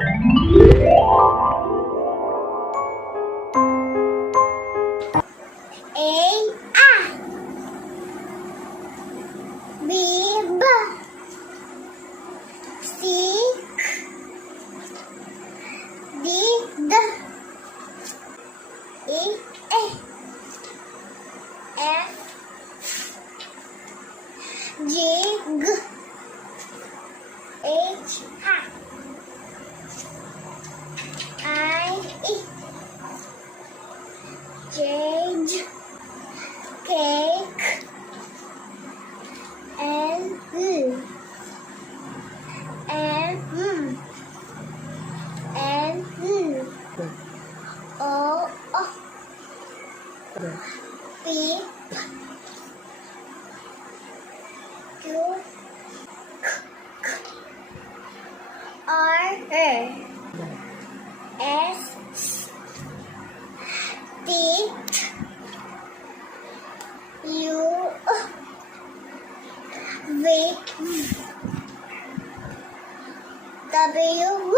A B B C D D E F G G H I J J Cake L M N O P Q R S T U V W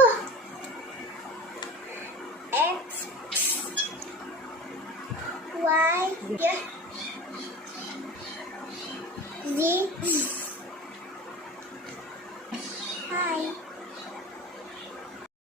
X Y Z